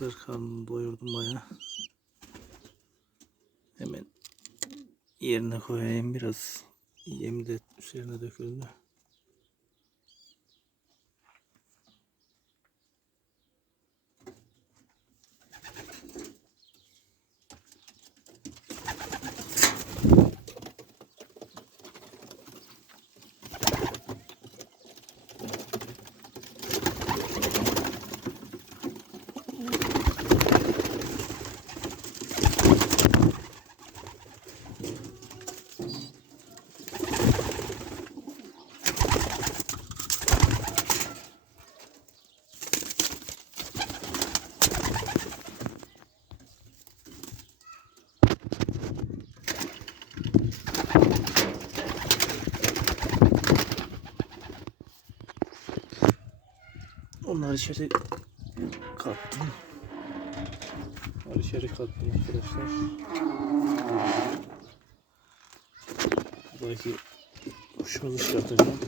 arkadaşlar. Karnını doyurdum baya. Hemen yerine koyayım biraz. Yemi de üzerine döküldü. Onları içeri kattım. Onları içeri kattım arkadaşlar. Buradaki kuşumuzu çıkartacağım.